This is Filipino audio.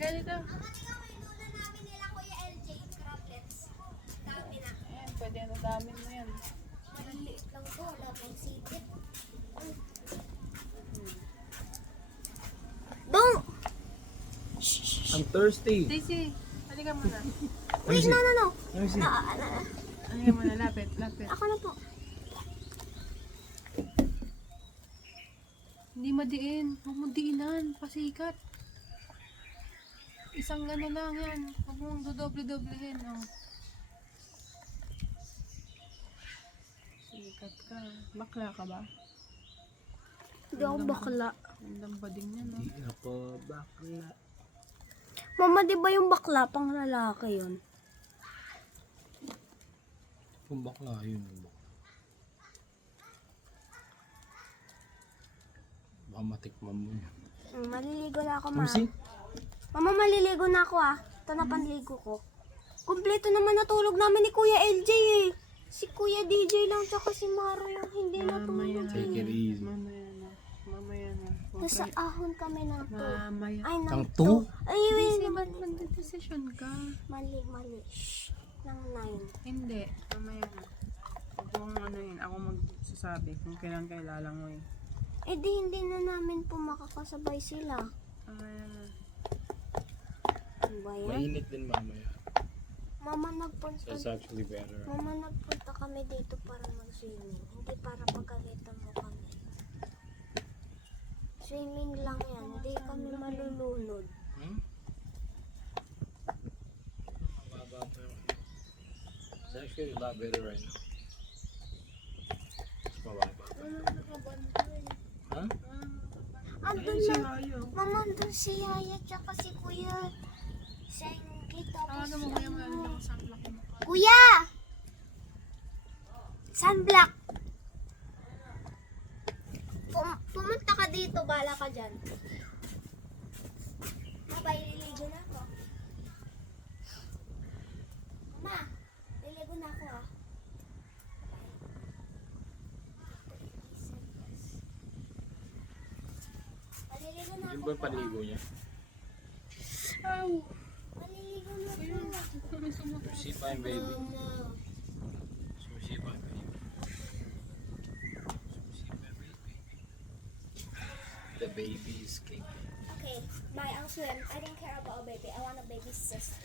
ganito. May luna namin nila Kuya LJ, crablets. Dami na. Ayan, pwede na dami mo yan. Maliliit lang to, wala pang sipit. Dong! I'm thirsty. Daisy, halika muna. Wait, no. Let me see. Halika muna, lapit. Ako na po. Hindi madiin. Huwag mo diinan. Pasikat. Isang ano lang yan. Huwag mong dodoble-doblehin. Oh. Sikat ka. Bakla ka ba? Hindi ako bakla. Ang bading niya, no? Hindi ako bakla. Mama, di ba yung bakla pang lalaki yun? Kung bakla, yun yung bakla. Baka matikman mo yun. Maliligo na ako, Let ma. me see. Mama, maliligo na ako ah. Ito na panligo ko. Kumpleto naman natulog namin ni Kuya LJ eh. Si Kuya DJ lang tsaka si Maro yung hindi natulog. Take it easy. Mamaya na. Mamaya na. Nasa ahon kami ng to. Mamaya. Ay, Ang ng to? Ay, wait. Daisy, ba't mag-decision ka? Mali. Shh. Ng 9. Hindi. Mamaya na. Huwag mong ano yun. Ako magsasabi kung kailan kailalang mo yun. Eh di hindi na namin po makakasabay sila. Mamaya na. Ano ba yan? Mainit din mamaya. Mama nagpunta. So it's actually better. Mama nagpunta kami dito para mag-swimming. Hindi para pagalitan mo kami. Swimming lang yan. Hindi kami malulunod. Hmm? Mababa pa yung ano. It's actually a lot better right now. Mas mababa. Ha? Andun Si na. Hayo. Mama, andun si Yaya tsaka si Kuya. Sa kita. Ano mo kaya mga ano sa sunblock mo? Kuya! Sunblock! Pumunta ka dito, bala ka dyan. Maba, ililigo na ako. Ma, ililigo na ako ah. Maliligo na Yung ako ba yung po, paligo niya? Ow! Maliligo na ako. Sumisipa yung baby. Sumisipa yung baby. Sumisipa yung baby. The baby is cake. Okay, bye. I'll swim. I don't care about a baby. I want a baby sister.